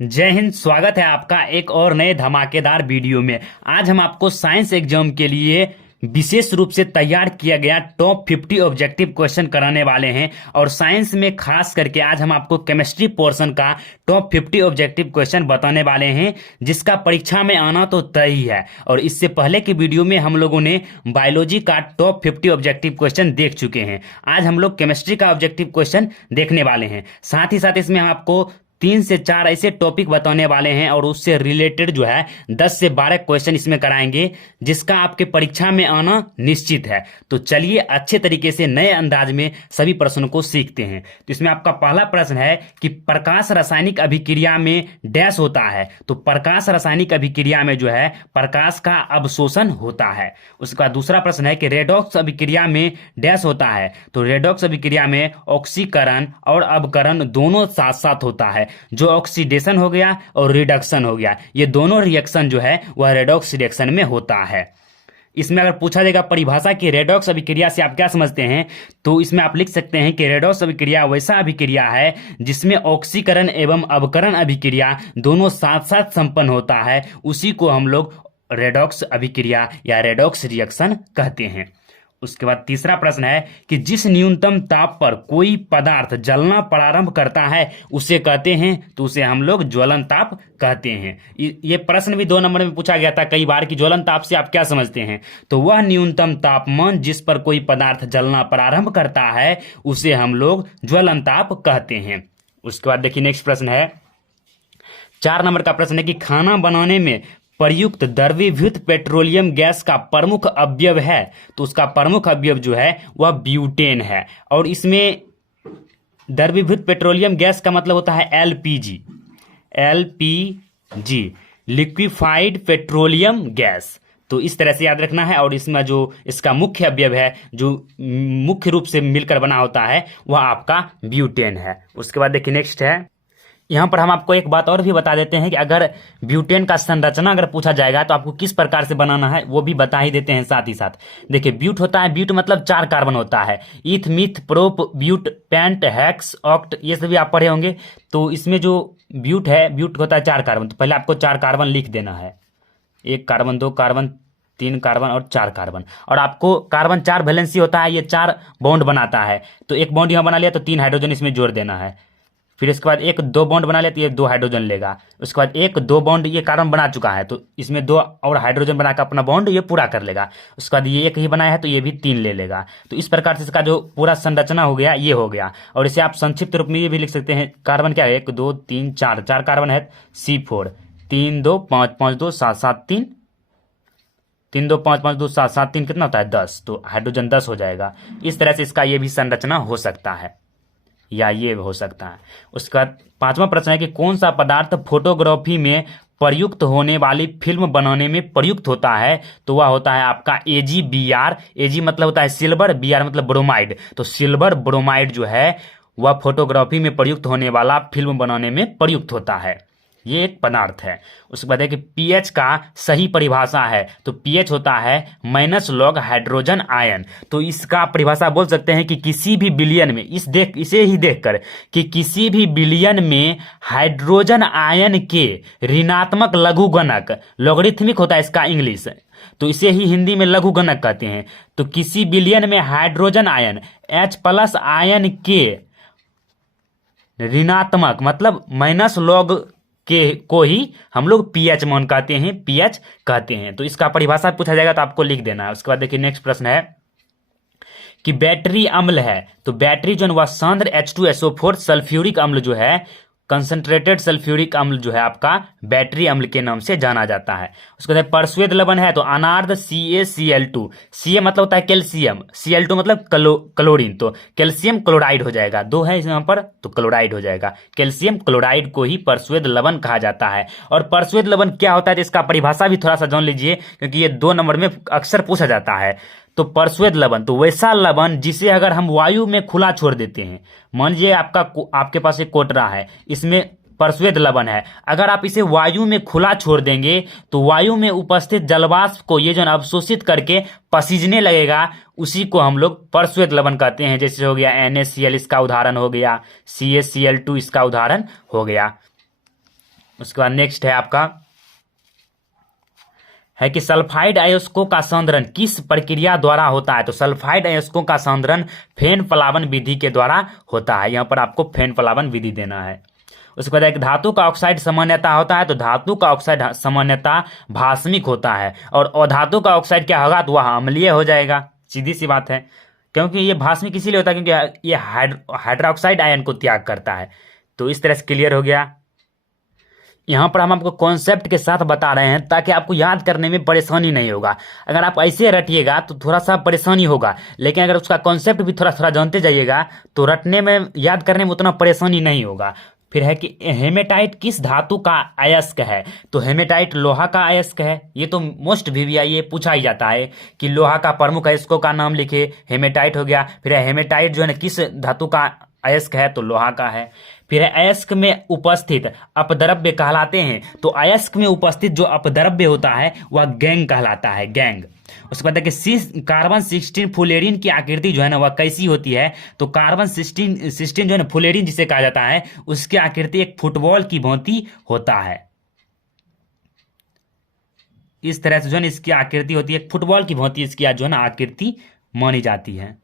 जय हिंद। स्वागत है आपका एक और नए धमाकेदार वीडियो में। आज हम आपको साइंस एग्जाम के लिए विशेष रूप से तैयार किया गया टॉप 50 ऑब्जेक्टिव क्वेश्चन कराने वाले हैं। और साइंस में खास करके आज हम आपको केमिस्ट्री पोर्शन का टॉप 50 ऑब्जेक्टिव क्वेश्चन बताने वाले हैं, जिसका परीक्षा में आना तो तय ही है। और इससे पहले की वीडियो में हम लोगों ने बायोलॉजी का टॉप 50 ऑब्जेक्टिव क्वेश्चन देख चुके हैं। आज हम लोग केमिस्ट्री का ऑब्जेक्टिव क्वेश्चन देखने वाले हैं। साथ ही साथ इसमें हम आपको 3 से 4 ऐसे टॉपिक बताने वाले हैं और उससे रिलेटेड जो है 10 से 12 क्वेश्चन इसमें कराएंगे, जिसका आपके परीक्षा में आना निश्चित है। तो चलिए अच्छे तरीके से नए अंदाज में सभी प्रश्नों को सीखते हैं। तो इसमें आपका पहला प्रश्न है कि प्रकाश रासायनिक अभिक्रिया में डैश होता है। तो प्रकाश रासायनिक अभिक्रिया में जो है प्रकाश का अवशोषण होता है। उसका दूसरा प्रश्न है कि रेडॉक्स अभिक्रिया में डैश होता है। तो रेडॉक्स अभिक्रिया में ऑक्सीकरण और अवकरण दोनों साथ साथ होता है। जो ऑक्सीडेशन हो गया और रिडक्शन हो गया, ये दोनों रिएक्शन जो है वह रेडॉक्स रिएक्शन में होता है। इसमें अगर पूछा जाएगा परिभाषा की रेडॉक्स अभिक्रिया से आप क्या समझते हैं, तो इसमें आप लिख सकते हैं कि रेडॉक्स अभिक्रिया वैसा अभिक्रिया है जिसमें ऑक्सीकरण एवं अवकरण अभिक्रिया दोनों साथ साथ संपन्न होता है। उसी को हम लोग रेडॉक्स अभिक्रिया या रेडॉक्स रिएक्शन कहते हैं। उसके बाद तीसरा प्रश्न है कि जिस न्यूनतम ताप पर कोई पदार्थ जलना प्रारंभ करता है उसे कहते हैं, तो उसे हम लोग ज्वलन ताप कहते हैं। ये प्रश्न भी 2 नंबर में पूछा गया था कई बार कि ज्वलन ताप से आप क्या समझते हैं। तो वह न्यूनतम तापमान जिस पर कोई पदार्थ जलना प्रारंभ करता है उसे हम लोग ज्वलन ताप कहते हैं। उसके बाद देखिए नेक्स्ट प्रश्न है, 4 नंबर का प्रश्न है कि खाना बनाने में प्रयुक्त द्रवीभूत पेट्रोलियम गैस का प्रमुख अवयव है। तो उसका प्रमुख अवयव जो है वह ब्यूटेन है। और इसमें द्रवीभूत पेट्रोलियम गैस का मतलब होता है एलपीजी, लिक्विफाइड पेट्रोलियम गैस। तो इस तरह से याद रखना है। और इसमें जो इसका मुख्य अवयव है, जो मुख्य रूप से मिलकर बना होता है, वह आपका ब्यूटेन है। उसके बाद देखिए नेक्स्ट है, यहाँ पर हम आपको एक बात और भी बता देते हैं कि अगर ब्यूटेन का संरचना अगर पूछा जाएगा तो आपको किस प्रकार से बनाना है वो भी बता ही देते हैं साथ ही साथ। देखिए ब्यूट होता है, ब्यूट मतलब 4 कार्बन होता है। Eth, meth, prop, but, pent, hex, oct, ये सभी आप पढ़े होंगे। तो इसमें जो ब्यूट है, ब्यूट होता है 4 कार्बन। तो पहले आपको 4 कार्बन लिख देना है, 1 कार्बन, 2 कार्बन, 3 कार्बन और 4 कार्बन। और आपको कार्बन 4 वैलेंसी होता है, ये 4 बॉन्ड बनाता है। तो एक बॉन्ड यहाँ बना लिया तो 3 हाइड्रोजन इसमें जोड़ देना है। फिर इसके बाद 1-2 बॉन्ड बना लिया तो ये 2 हाइड्रोजन लेगा। उसके बाद 1-2 बॉन्ड ये कार्बन बना चुका है तो इसमें 2 और हाइड्रोजन बनाकर अपना बॉन्ड ये पूरा कर लेगा। उसके बाद ये 1 ही बनाया है तो ये भी 3 ले लेगा। तो इस प्रकार से इसका जो पूरा संरचना हो गया ये हो गया। और इसे आप संक्षिप्त रूप में ये भी लिख सकते हैं, कार्बन क्या है 1 2 3 4 4 कार्बन है C4, 3 2 5 5 2 7 7 3, 3 2 5 5 2 7 7 3 कितना होता है 10। तो हाइड्रोजन 10 हो जाएगा। इस तरह से इसका ये भी संरचना हो सकता है या ये हो सकता है। उसका 5वां प्रश्न है कि कौन सा पदार्थ फोटोग्राफी में प्रयुक्त होने वाली फिल्म बनाने में प्रयुक्त होता है। तो वह होता है आपका AgBr। Ag मतलब होता है सिल्वर, Br मतलब ब्रोमाइड। तो सिल्वर ब्रोमाइड जो है वह फोटोग्राफी में प्रयुक्त होने वाला फिल्म बनाने में प्रयुक्त होता है। ये एक पदार्थ है। उसके बाद है कि पीएच का सही परिभाषा है। तो पीएच होता है -log हाइड्रोजन आयन। तो इसका परिभाषा बोल सकते हैं कि किसी भी बिलियन में इसे ही देखकर कि किसी भी बिलियन में हाइड्रोजन आयन के ऋणात्मक लघुगणक, लॉगरिथमिक होता है इसका इंग्लिश, तो इसे ही हिंदी में लघुगणक कहते हैं। तो किसी बिलियन में हाइड्रोजन आयन H+ आयन के ऋणात्मक मतलब -log के को ही हम लोग पीएच मान कहते हैं, पीएच कहते हैं। तो इसका परिभाषा पूछा जाएगा तो आपको लिख देना है। उसके बाद देखिए नेक्स्ट प्रश्न है कि बैटरी अम्ल है। तो बैटरी जो है वह सांद्र H2SO4 सल्फ्यूरिक अम्ल जो है, कंसंट्रेटेड सल्फ्यूरिक अम्ल जो है आपका बैटरी अम्ल के नाम से जाना जाता है। उसके बाद परस्वेद लवण है तो अनार्ध CaCl2। Ca मतलब होता है कैल्शियम, Cl2 मतलब क्लोरीन। तो कैल्शियम क्लोराइड हो जाएगा, 2 है यहाँ पर तो क्लोराइड हो जाएगा। कैल्शियम क्लोराइड को ही परस्वेद लवण कहा जाता है। और परस्वेद लवण क्या होता है इसका परिभाषा भी थोड़ा सा जान लीजिए, क्योंकि ये 2 नंबर में अक्सर पूछा जाता है। तो परस्वेद लवण तो वैसा लवण जिसे अगर हम वायु में खुला छोड़ देते हैं, मान लीजिए आपके पास एक कोटरा है, इसमें परस्वेद लवण है, अगर आप इसे वायु में खुला छोड़ देंगे तो वायु में उपस्थित जलवाष्प को ये जो अवशोषित करके पसीजने लगेगा, उसी को हम लोग परस्वेद लवण कहते हैं। जैसे हो गया NaCl इसका उदाहरण हो गया, CaCl2 इसका उदाहरण हो गया। उसके बाद नेक्स्ट है आपका है कि सल्फाइड अयस्कों का सांद्रण किस प्रक्रिया द्वारा होता है। तो सल्फाइड अयस्कों का सांद्रण फेन प्लावन विधि के द्वारा होता है। यहां पर आपको फेन प्लावन विधि देना है। उसके बाद एक धातु का ऑक्साइड सामान्यता होता है। तो धातु का ऑक्साइड सामान्यता भास्मिक होता है, और अधातु का ऑक्साइड क्या होगा, तो वह अम्लीय हो जाएगा। सीधी सी बात है, क्योंकि ये भास्मिक इसीलिए होता है क्योंकि ये हाइड्रोक्साइड आयन को त्याग करता है। तो इस तरह से क्लियर हो गया। यहाँ पर हम आपको कॉन्सेप्ट के साथ बता रहे हैं ताकि आपको याद करने में परेशानी नहीं होगा। अगर आप ऐसे रटिएगा तो थोड़ा सा परेशानी होगा, लेकिन अगर उसका कॉन्सेप्ट भी थोड़ा थोड़ा जानते जाइएगा तो रटने में, याद करने में उतना परेशानी नहीं होगा। फिर है कि हेमेटाइट किस धातु का अयस्क है। तो हेमेटाइट लोहा का अयस्क है। ये तो मोस्ट VVIA पूछा ही जाता है कि लोहा का प्रमुख अयस्कों का नाम लिखे, हेमेटाइट हो गया। फिर हेमेटाइट जो है ना किस धातु का अयस्क है, तो लोहा का है। फिर अयस्क में उपस्थित अपद्रव्य कहलाते हैं। तो अयस्क में उपस्थित जो अपद्रव्य होता है वह गैंग कहलाता है, गैंग। उसके बाद देखिए कार्बन 16 फुलेरिन की आकृति जो है ना वह कैसी होती है। तो कार्बन 16 जो है ना फुलेरिन जिसे कहा जाता है, उसकी आकृति एक फुटबॉल की भांति होता है। इस तरह से जो है ना इसकी आकृति होती है, फुटबॉल की भांति इसकी जो है ना आकृति मानी जाती है।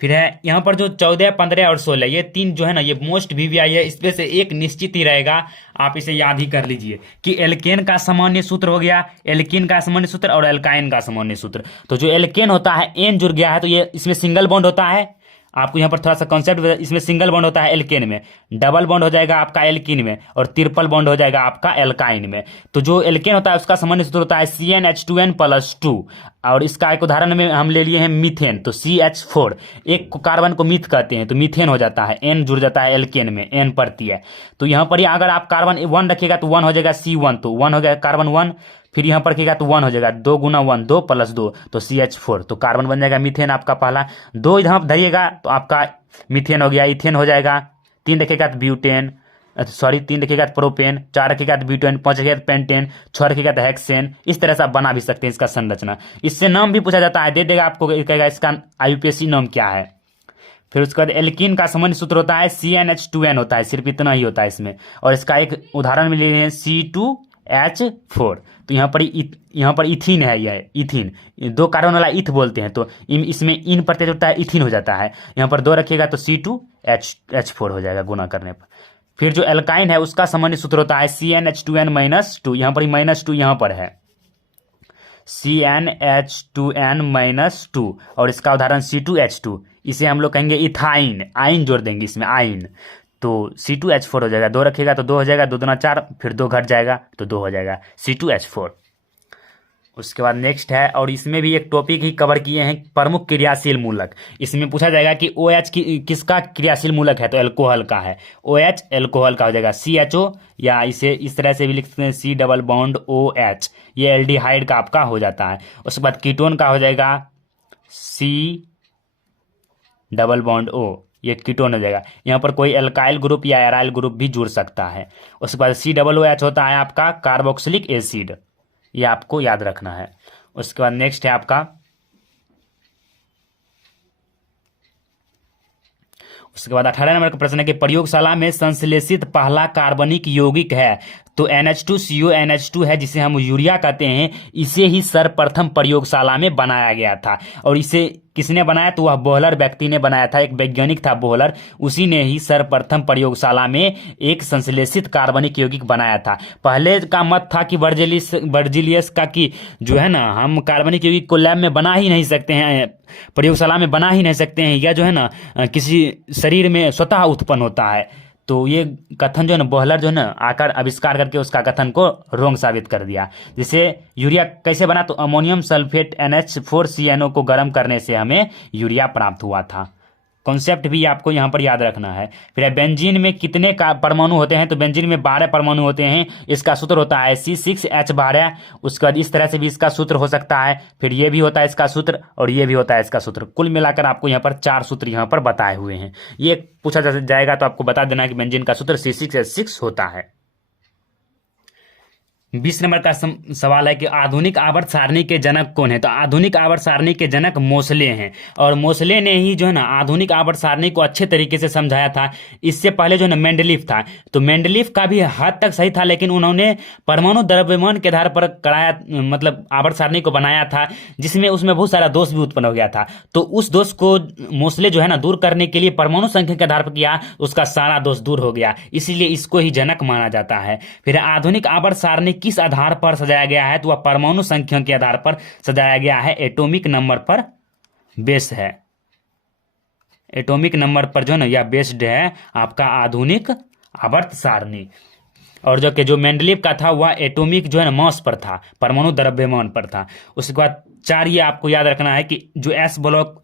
फिर है यहाँ पर जो 14, 15 और 16 ये तीन जो है ना ये मोस्ट VVI है। इसमें से एक निश्चित ही रहेगा, आप इसे याद ही कर लीजिए कि एल्केन का सामान्य सूत्र हो गया, एल्कीन का सामान्य सूत्र और एल्काइन का सामान्य सूत्र। तो जो एल्केन होता है एन जुड़ गया है, तो ये इसमें सिंगल बॉन्ड होता है। आपको यहाँ पर थोड़ा सा कॉन्सेप्ट, इसमें सिंगल बॉन्ड होता है एल्केन में, डबल बॉन्ड हो जाएगा आपका एल्कीन में, और ट्रिपल बॉन्ड हो जाएगा आपका एल्काइन में। तो जो एल्केन होता है उसका सामान्य सूत्र होता है CnH2n+2, और इसका एक उदाहरण में हम ले लिए हैं मीथेन। तो CH4, एक कार्बन को मीथ कहते हैं, तो मीथेन हो जाता है, एन जुड़ जाता है एल्केन में, एन पड़ती है। तो यहाँ पर अगर आप कार्बन 1 रखिएगा तो 1 हो जाएगा C1, तो 1 हो गया कार्बन 1। फिर यहाँ पर रखिएगा तो 1 हो जाएगा, 2 गुना 1 2 + 2, तो CH4, तो कार्बन बन जाएगा मीथेन आपका पहला। 2 इधर धरिएगा तो आपका मीथेन हो गया, इथेन हो जाएगा। 3 रखिएगा तो ब्यूटेन, 3 रखिएगा तो प्रोपेन, 4 रखिएगा तो ब्यूटेन, 5 रखिएगा तो पेंटेन, 6 रखिएगा तो हेक्सेन। इस तरह से आप बना भी सकते हैं इसका संरचना। इससे नाम भी पूछा जाता है, दे देगा आपको, कहेगा इसका IUPAC नाम क्या है। फिर उसके बाद एल्कीन का सामान्य सूत्र होता है CnH2n होता है, सिर्फ इतना ही होता है इसमें। और इसका एक उदाहरण में ले रहे हैं C2H4। तो यहाँ पर इथीन है, यह इथीन, 2 कार्बन वाला इथ बोलते हैं। तो इसमें इन प्रत्यय होता है, इथीन हो जाता है। यहाँ पर 2 रखिएगा तो C2H4 हो जाएगा गुना करने पर। फिर जो एल्काइन है उसका सामान्य सूत्र होता है CnH2n-2। यहाँ पर -2 यहाँ पर है, CnH2n-2, और इसका उदाहरण C2H2। इसे हम लोग कहेंगे इथाइन, आइन जोड़ देंगे इसमें, आइन। तो C2H4 हो जाएगा, 2 रखिएगा तो 2 हो जाएगा, 2 दूना 4, फिर 2 घट जाएगा तो 2 हो जाएगा, C2H4। उसके बाद नेक्स्ट है, और इसमें भी एक टॉपिक ही कवर किए हैं, प्रमुख क्रियाशील मूलक। इसमें पूछा जाएगा कि OH किसका क्रियाशील मूलक है, तो एल्कोहल का है। OH एल्कोहल का हो जाएगा, CHO, या इसे इस तरह से भी लिख सकते हैं C डबल बॉन्ड OH, ये एल्डिहाइड का आपका हो जाता है। उसके बाद कीटोन का हो जाएगा C डबल बॉन्ड O, ये कीटोन हो जाएगा। यहाँ पर कोई एल्काइल ग्रुप या एराइल ग्रुप भी जुड़ सकता है। उसके बाद COOH होता है आपका कार्बोक्सिलिक एसिड, ये आपको याद रखना है। उसके बाद नेक्स्ट है आपका, उसके बाद 18 नंबर का प्रश्न है कि प्रयोगशाला में संश्लेषित पहला कार्बनिक यौगिक है। तो NH2CO NH2 है, जिसे हम यूरिया कहते हैं। इसे ही सर्वप्रथम प्रयोगशाला में बनाया गया था, और इसे किसने बनाया, तो वह बोहलर व्यक्ति ने बनाया था, एक वैज्ञानिक था बोहलर, उसी ने ही सर्वप्रथम प्रयोगशाला में एक संश्लेषित कार्बनिक यौगिक बनाया था। पहले का मत था कि वर्जिलियस का कि जो है ना हम कार्बनिक यौगिक को लैब में बना ही नहीं सकते हैं, प्रयोगशाला में बना ही नहीं सकते हैं, या जो है ना किसी शरीर में स्वतः उत्पन्न होता है। तो ये कथन जो है ना बोहलर जो है ना आकर आविष्कार करके उसका कथन को रोंग साबित कर दिया। जैसे यूरिया कैसे बना, तो अमोनियम सल्फेट NH4CNO को गर्म करने से हमें यूरिया प्राप्त हुआ था। कॉन्सेप्ट भी आपको यहाँ पर याद रखना है। फिर बेंजीन में कितने का परमाणु होते हैं, तो बेंजीन में 12 परमाणु होते हैं। इसका सूत्र होता है C6H12। उसके बाद इस तरह से भी इसका सूत्र हो सकता है, फिर ये भी होता है इसका सूत्र, और ये भी होता है इसका सूत्र। कुल मिलाकर आपको यहाँ पर 4 सूत्र यहाँ पर बताए हुए हैं। ये पूछा जाएगा तो आपको बता देना है कि बेंजीन का सूत्र C6H6 होता है। 20 नंबर का सवाल है कि आधुनिक आवर्त सारणी के जनक कौन है। तो आधुनिक आवर्त सारणी के जनक मोसले हैं, और मोसले ने ही जो है ना आधुनिक आवर्त सारणी को अच्छे तरीके से समझाया था। इससे पहले जो है ना मेंडलीफ था, तो मेंडलीफ का भी हद तक सही था, लेकिन उन्होंने परमाणु द्रव्यमान के आधार पर कराया, मतलब आवर्त सारणी को बनाया था, जिसमें उसमें बहुत सारा दोष भी उत्पन्न हो गया था। तो उस दोष को मोसले जो है ना दूर करने के लिए परमाणु संख्या के आधार पर किया, उसका सारा दोष दूर हो गया, इसीलिए इसको ही जनक माना जाता है। फिर आधुनिक आवर्त सारणी किस आधार पर सजाया गया है, तो वह परमाणु संख्या के आधार पर सजाया गया है, एटॉमिक नंबर पर बेस है। एटॉमिक नंबर पर जो है ना यह बेस्ड है आपका आधुनिक आवर्त सारणी। और जो मेंडलीव का था वह एटॉमिक जो है ना मास पर था, परमाणु द्रव्यमान पर था। उसके बाद 4 ये आपको याद रखना है कि जो एस ब्लॉक,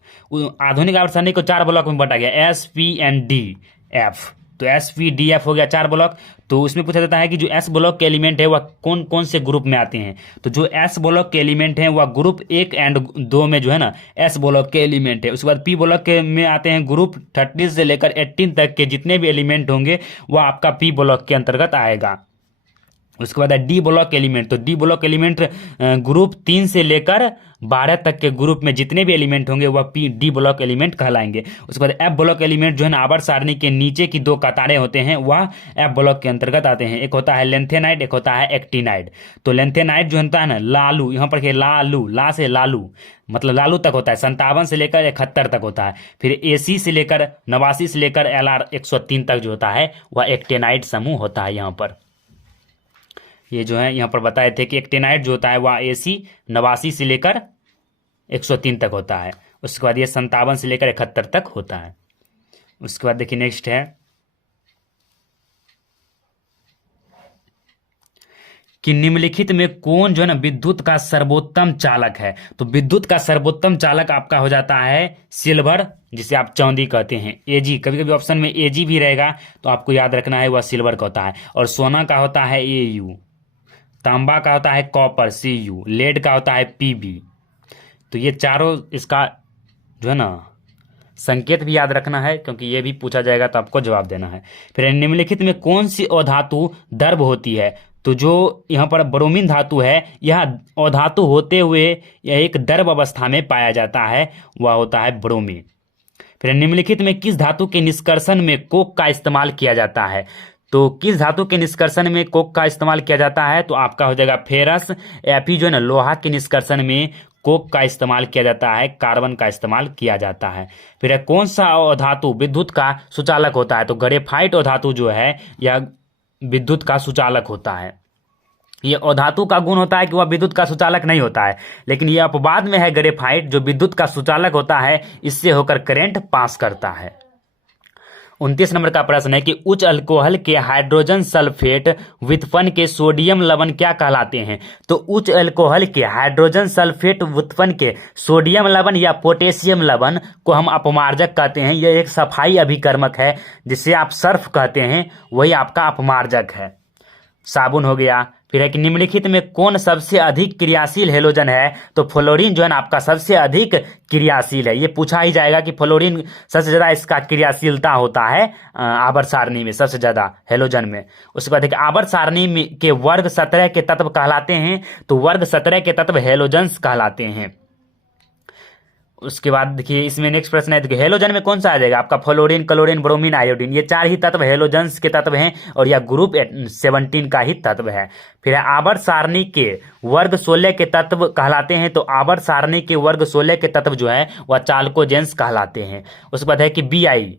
आधुनिक आवर्त सारणी को 4 ब्लॉक में बांटा गया, S P and D F. तो एस पी डी एफ हो गया 4 ब्लॉक। तो उसमें पूछा जाता है कि जो एस ब्लॉक के एलिमेंट है वह कौन कौन से ग्रुप में आते हैं। तो जो एस ब्लॉक के एलिमेंट हैं वह ग्रुप 1 एंड 2 में जो है ना एस ब्लॉक के एलिमेंट है। उसके बाद पी ब्लॉक के में आते हैं ग्रुप 30 से लेकर 18 तक के जितने भी एलिमेंट होंगे वह आपका पी ब्लॉक के अंतर्गत आएगा। उसके बाद है डी ब्लॉक एलिमेंट। तो डी ब्लॉक एलिमेंट ग्रुप 3 से लेकर 12 तक के ग्रुप में जितने भी एलिमेंट होंगे वह पी डी ब्लॉक एलिमेंट कहलाएंगे। उसके बाद एफ ब्लॉक एलिमेंट जो है ना आवर्त सारणी के नीचे की 2 कतारें होते हैं वह एफ ब्लॉक के अंतर्गत आते हैं। एक होता है लेंथेनाइड, एक होता है एक्टिनाइड। तो लेंथेनाइड जो होता है ना लालू, यहाँ पर के लालू, ला से लालू मतलब लालू तक होता है, 57 से लेकर 71 तक होता है। फिर एसी से लेकर 89 से लेकर एलआर 103 तक जो होता है वह एक्टिनाइड समूह होता है। यहाँ पर ये जो है यहाँ पर बताए थे कि एक्टिनाइड जो होता है वह एसी 89 से लेकर 103 तक होता है। उसके बाद ये 57 से लेकर 71 तक होता है। उसके बाद देखिए नेक्स्ट है कि निम्नलिखित में कौन जो है ना विद्युत का सर्वोत्तम चालक है। तो विद्युत का सर्वोत्तम चालक आपका हो जाता है सिल्वर, जिसे आप चांदी कहते हैं, एजी। कभी कभी ऑप्शन में एजी भी रहेगा तो आपको याद रखना है वह सिल्वर का होता है। और सोना का होता है एयू, तांबा का होता है कॉपर सीयू, लेड का होता है पीबी। तो ये चारों इसका जो है ना संकेत भी याद रखना है, क्योंकि ये भी पूछा जाएगा तो आपको जवाब देना है। फिर निम्नलिखित में कौन सी अधातु दर्भ होती है। तो जो यहाँ पर ब्रोमीन धातु है यह अधातु होते हुए यह एक दर्भ अवस्था में पाया जाता है, वह होता है ब्रोमीन। फिर निम्नलिखित में किस धातु के निष्कर्षण में कोक का इस्तेमाल किया जाता है। तो किस धातु के निष्कर्षण में कोक का इस्तेमाल किया जाता है, तो आपका हो जाएगा फेरस, या फिर जो है ना लोहा के निष्कर्षण में कोक का इस्तेमाल किया जाता है, कार्बन का इस्तेमाल किया जाता है। फिर कौन सा धातु विद्युत का सुचालक होता है। तो ग्रेफाइट धातु जो है यह विद्युत का सुचालक होता है। ये अधातु का गुण होता है कि वह विद्युत का सुचालक नहीं होता है, लेकिन यह अपवाद में है ग्रेफाइट जो विद्युत का सुचालक होता है, इससे होकर करंट पास करता है। 29 नंबर का प्रश्न है कि उच्च अल्कोहल के हाइड्रोजन सल्फेट व्युत्पन्न के सोडियम लवण क्या कहलाते हैं। तो उच्च अल्कोहल के हाइड्रोजन सल्फेट व्युत्पन्न के सोडियम लवण या पोटेशियम लवण को हम अपमार्जक कहते हैं। यह एक सफाई अभिकर्मक है, जिसे आप सर्फ कहते हैं, वही आपका अपमार्जक है। साबुन हो गया। फिर है कि निम्नलिखित में कौन सबसे अधिक क्रियाशील हेलोजन है। तो फ्लोरीन जो है ना आपका सबसे अधिक क्रियाशील है। ये पूछा ही जाएगा कि फ्लोरीन सबसे ज्यादा इसका क्रियाशीलता होता है आवर्त सारणी में, सबसे ज्यादा हेलोजन में। उसके बाद देखिए आवर्त सारणी में के वर्ग 17 के तत्व कहलाते हैं। तो वर्ग 17 के तत्व हेलोजन्स कहलाते हैं। उसके बाद देखिए इसमें नेक्स्ट प्रश्न है कि हेलोजन में कौन सा आ जाएगा आपका फ्लोरीन, क्लोरीन, ब्रोमीन, आयोडीन। ये 4 ही तत्व हेलोजन्स के तत्व हैं और यह ग्रुप 17 का ही तत्व है। फिर आवर्त सारणी के वर्ग 16 के तत्व कहलाते हैं। तो आवर्त सारणी के वर्ग 16 के तत्व जो है वह चाल्कोजेंस कहलाते हैं। उसके बाद है कि बीआई,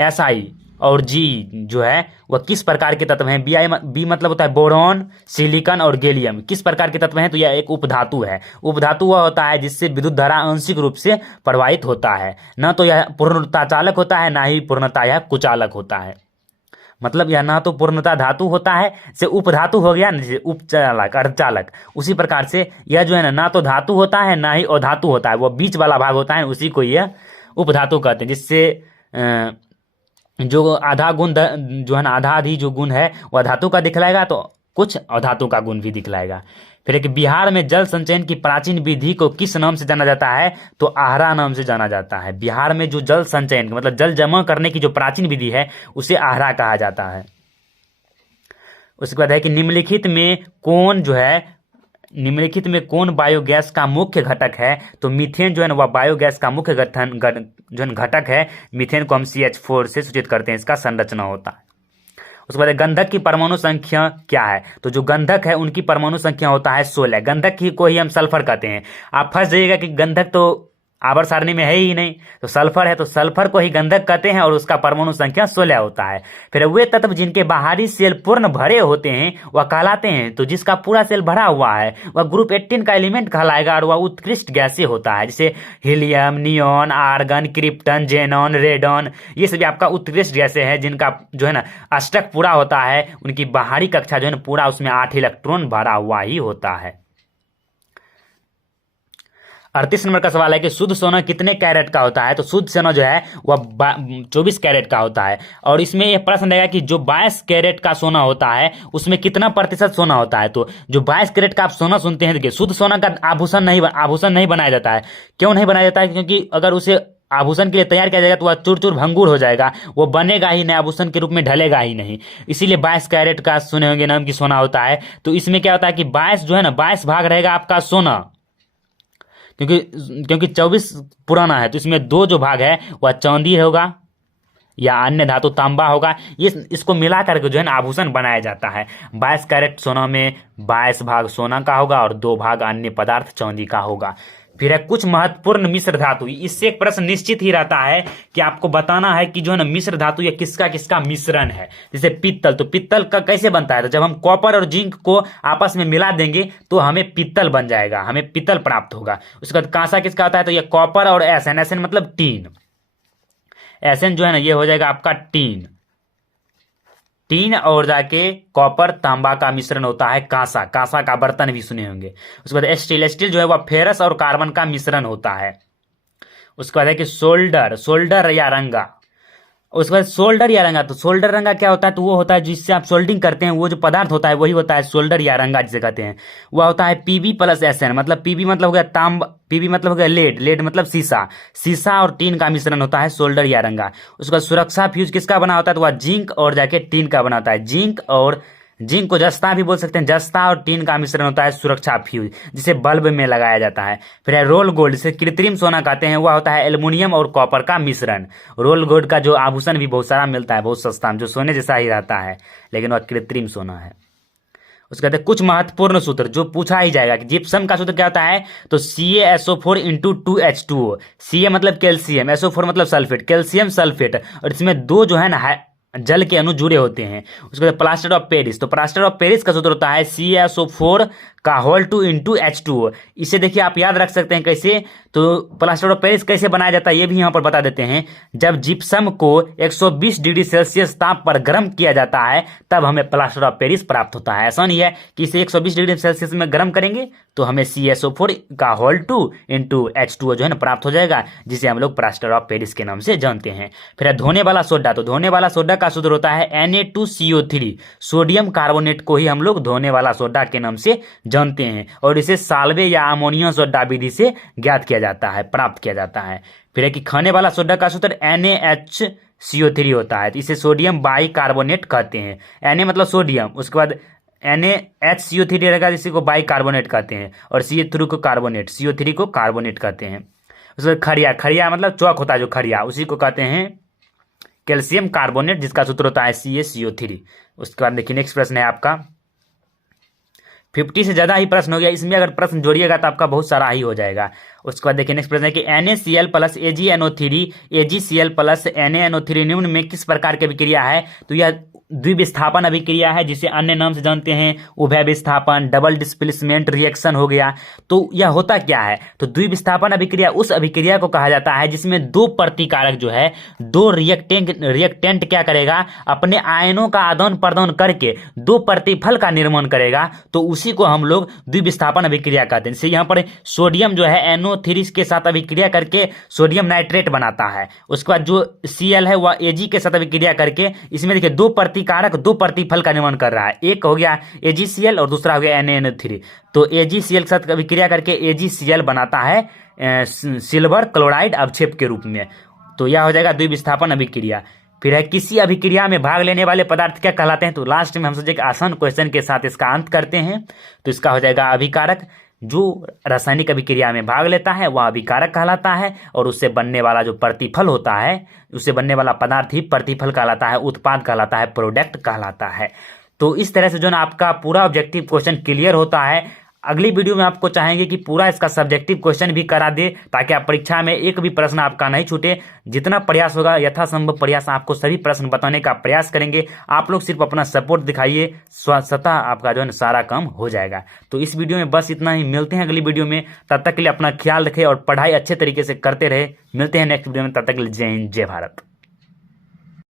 एसआई और जी जो है वह किस प्रकार के तत्व हैं। बी मतलब होता है बोरॉन, सिलिकॉन और गैलियम। किस प्रकार के तत्व हैं, तो यह एक उपधातु है। उपधातु वह होता है जिससे विद्युत धारा आंशिक रूप से प्रवाहित होता है, न तो यह पूर्णता चालक होता है, ना ही पूर्णता यह कुचालक होता है। मतलब यह ना तो पूर्णता धातु होता है, से उपधातु हो गया, जैसे उपचालक अर्धचालक, उसी प्रकार से यह जो है ना तो धातु होता है ना ही अधातु होता है, वह बीच वाला भाग होता है, उसी को यह उपधातु कहते हैं। जिससे जो आधा गुण जो है ना आधा आधी जो गुण है वह धातु का दिखलाएगा, तो कुछ अधातु का गुण भी दिखलाएगा। फिर एक बिहार में जल संचयन की प्राचीन विधि को किस नाम से जाना जाता है। तो आहरा नाम से जाना जाता है। बिहार में जो जल संचयन मतलब जल जमा करने की जो प्राचीन विधि है उसे आहरा कहा जाता है। उसके बाद है कि निम्नलिखित में कौन बायोगैस का मुख्य घटक है? तो मीथेन जो है ना वह बायोगैस का मुख्य जो घटक है। मीथेन को हम CH4 से सूचित करते हैं, इसका संरचना होता है। उसके बाद गंधक की परमाणु संख्या क्या है? तो जो गंधक है उनकी परमाणु संख्या होता है 16। गंधक ही को ही हम सल्फर कहते हैं। आप फंस जाइएगा कि गंधक तो आवर्त सारणी में है ही नहीं, तो सल्फर है, तो सल्फर को ही गंधक कहते हैं और उसका परमाणु संख्या 16 होता है। फिर वे तत्व जिनके बाहरी सेल पूर्ण भरे होते हैं वह कहलाते हैं। तो जिसका पूरा सेल भरा हुआ है वह ग्रुप 18 का एलिमेंट कहलाएगा और वह उत्कृष्ट गैसीय होता है, जैसे helium, neon, argon, krypton, xenon, radon, ये सभी आपका उत्कृष्ट गैसें हैं जिनका जो है ना अष्टक पूरा होता है, उनकी बाहरी कक्षा जो है ना पूरा उसमें 8 इलेक्ट्रॉन भरा हुआ ही होता है। 38 नंबर का सवाल है कि शुद्ध सोना कितने कैरेट का होता है? तो शुद्ध सोना जो है वह 24 कैरेट का होता है। और इसमें यह प्रश्न रहेगा कि जो 22 कैरेट का सोना होता है उसमें कितना प्रतिशत सोना होता है? तो जो 22 कैरेट का आप सोना सुनते हैं, देखिए शुद्ध सोना का आभूषण नहीं बनाया जाता है। क्यों नहीं बनाया जाता है? क्योंकि अगर उसे आभूषण के लिए तैयार किया जाएगा तो वह चूर चूर भंगूर हो जाएगा, वो बनेगा ही नहीं, आभूषण के रूप में ढलेगा ही नहीं। इसीलिए 22 कैरेट का सुने होंगे नाम की सोना होता है। तो इसमें क्या होता है कि 22 जो है ना 22 भाग रहेगा आपका सोना, क्योंकि 24 पुराना है, तो इसमें 2 जो भाग है वह चांदी होगा या अन्य धातु तांबा होगा। ये इसको मिला करके जो है ना आभूषण बनाया जाता है। 22 कैरेट सोना में 22 भाग सोना का होगा और 2 भाग अन्य पदार्थ चांदी का होगा। फिर है कुछ महत्वपूर्ण मिश्र धातु। इससे एक प्रश्न निश्चित ही रहता है कि आपको बताना है कि जो है ना मिश्र धातु या किसका किसका मिश्रण है। जैसे पित्तल, तो पित्तल का कैसे बनता है? तो जब हम कॉपर और जिंक को आपस में मिला देंगे तो हमें पित्तल बन जाएगा, हमें पित्तल प्राप्त होगा। उसके बाद कांसा किसका होता है? तो ये कॉपर और एसएन, एसएन मतलब टीन, एसएन जो है ना ये हो जाएगा आपका टीन और जाके कॉपर तांबा का मिश्रण होता है कांसा। कांसा का बर्तन भी सुने होंगे। उसके बाद स्टील जो है वह फेरस और कार्बन का मिश्रण होता है। उसके बाद है कि सोल्डर या रंगा। उसके बाद सोल्डर या रंगा, तो सोल्डर रंगा क्या होता है? तो वो होता है जिससे आप सोल्डिंग करते हैं, वो जो पदार्थ होता है वही होता है सोल्डर या रंगा जिसे कहते हैं। वह होता है Pb + SN, मतलब Pb मतलब हो गया तांबा, Pb मतलब हो गया लेड मतलब शीशा और टीन का मिश्रण होता है सोल्डर या रंगा। उसके बाद सुरक्षा फ्यूज किसका बना होता है? तो वह जिंक और जाके टीन का बना होता है। जिंक को जस्ता भी बोल सकते हैं। जस्ता और टीन का मिश्रण होता है सुरक्षा फ्यूज, जिसे बल्ब में लगाया जाता है। फिर है रोल गोल्ड, जिसे कृत्रिम सोना कहते हैं, वह होता है एल्युमिनियम और कॉपर का मिश्रण। रोल गोल्ड का जो आभूषण भी बहुत सारा मिलता है, बहुत सस्ता, जो सोने जैसा ही रहता है लेकिन वह कृत्रिम सोना है। उसके बाद कुछ महत्वपूर्ण सूत्र जो पूछा ही जाएगा कि जिप्सम का सूत्र क्या होता है? तो CaSO4 × 2H2O। Ca मतलब कैल्शियम, SO4 मतलब सल्फेट, कैल्शियम सल्फेट, और इसमें 2 जो है ना जल के अणु जुड़े होते हैं। उसके बाद प्लास्टर ऑफ पेरिस, तो प्लास्टर ऑफ पेरिस का सूत्र होता है CaSO4 का होल 2 × H2O। इसे देखिए आप याद रख सकते हैं कैसे? तो प्लास्टर ऑफ पेरिस कैसे बनाया जाता है ये भी यहाँ पर बता देते हैं। जब जिप्सम को 120 डिग्री सेल्सियस ताप पर गर्म किया जाता है तब हमें प्लास्टर ऑफ पेरिस प्राप्त होता है। ऐसा नहीं है कि इसे 120 डिग्री सेल्सियस में गर्म करेंगे तो हमें CaSO4 का होल 2 × H2O जो है ना प्राप्त हो जाएगा, जिसे हम लोग प्लास्टर ऑफ पेरिस के नाम से जानते हैं। फिर धोने वाला सोडा, तो धोने वाला सोडा का सूत्र होता है Na2CO3। सोडियम कार्बोनेट को ही हम लोग धोने वाला सोडा के नाम से जानते हैं और इसे साल्वे या अमोनियम सोडा विधि से ज्ञात किया जाता है, प्राप्त किया जाता है। फिर है कि खाने वाला सोडा का सूत्र NaHCO3 होता है, तो इसे सोडियम बाई कार्बोनेट कहते हैं। Na मतलब सोडियम, उसके बाद NaHCO3 रहेगा जिसी को बाई कार्बोनेट कहते हैं, और CO3 को कार्बोनेट, CO3 को कार्बोनेट कहते हैं। उसके बाद खरिया मतलब चौक होता है जो खरिया, उसी को कहते हैं कैल्शियम कार्बोनेट, जिसका सूत्र होता है CaCO3। उसके बाद देखिए नेक्स्ट प्रश्न है आपका 50 से ज्यादा ही प्रश्न हो गया, इसमें अगर प्रश्न जोड़िएगा तो आपका बहुत सारा ही हो जाएगा। उसके बाद देखिए नेक्स्ट प्रश्न है कि NaCl + AgNO3 AgCl + NaNO3 निम्न में किस प्रकार की अभिक्रिया है? तो यह द्विविस्थापन अभिक्रिया है, जिसे अन्य नाम से जानते हैं उभय विस्थापन, डबल डिस्प्लेसमेंट रिएक्शन हो गया। तो यह होता क्या है? तो द्विविस्थापन अभिक्रिया उस अभिक्रिया को कहा जाता है जिसमें 2 प्रतिकारक जो है, 2 रिएक्टेंट क्या करेगा? अपने आयनों का आदान प्रदान करके 2 प्रतिफल का निर्माण करेगा, तो उसी को हम लोग द्विविस्थापन अभिक्रिया कहते हैं। जैसे यहाँ पर सोडियम जो है NO3 के साथ अभिक्रिया करके सोडियम नाइट्रेट बनाता है। उसके बाद जो Cl है वह Ag के साथ अभिक्रिया करके इसमें देखिए 2 प्रतिकारक 2 प्रतिफल का निर्माण कर रहा है। एक हो गया AgCl और दूसरा हो गया NaNO3। तो AgCl के साथ अभिक्रिया करके AgCl बनाता है सिल्वर क्लोराइड अवक्षेप के रूप में। तो यह हो जाएगा द्विविस्थापन अभिक्रिया। फिर है किसी अभिक्रिया में भाग लेने वाले पदार्थ क्या कहलाते हैं। तो लास्ट में हम सोचे कि आसान क्वेश्चन के साथ इसका अंत करते हैं। तो इसका हो जाएगा अभिकारक। जो रासायनिक अभिक्रिया में भाग लेता है वह अभिकारक कहलाता है, और उससे बनने वाला जो प्रतिफल होता है, उससे बनने वाला पदार्थ ही प्रतिफल कहलाता है, उत्पाद कहलाता है, प्रोडक्ट कहलाता है। तो इस तरह से जो ना आपका पूरा ऑब्जेक्टिव क्वेश्चन क्लियर होता है। अगली वीडियो में आपको चाहेंगे कि पूरा इसका सब्जेक्टिव क्वेश्चन भी करा दे, ताकि आप परीक्षा में एक भी प्रश्न आपका नहीं छूटे। जितना प्रयास होगा यथासंभव प्रयास आपको सभी प्रश्न बताने का प्रयास करेंगे। आप लोग सिर्फ अपना सपोर्ट दिखाइए, स्वतः आपका जो है सारा काम हो जाएगा। तो इस वीडियो में बस इतना ही, मिलते हैं अगली वीडियो में। तब तक के लिए अपना ख्याल रखें और पढ़ाई अच्छे तरीके से करते रहे। मिलते हैं नेक्स्ट वीडियो में, तब तक के लिए जय हिंद, जय भारत।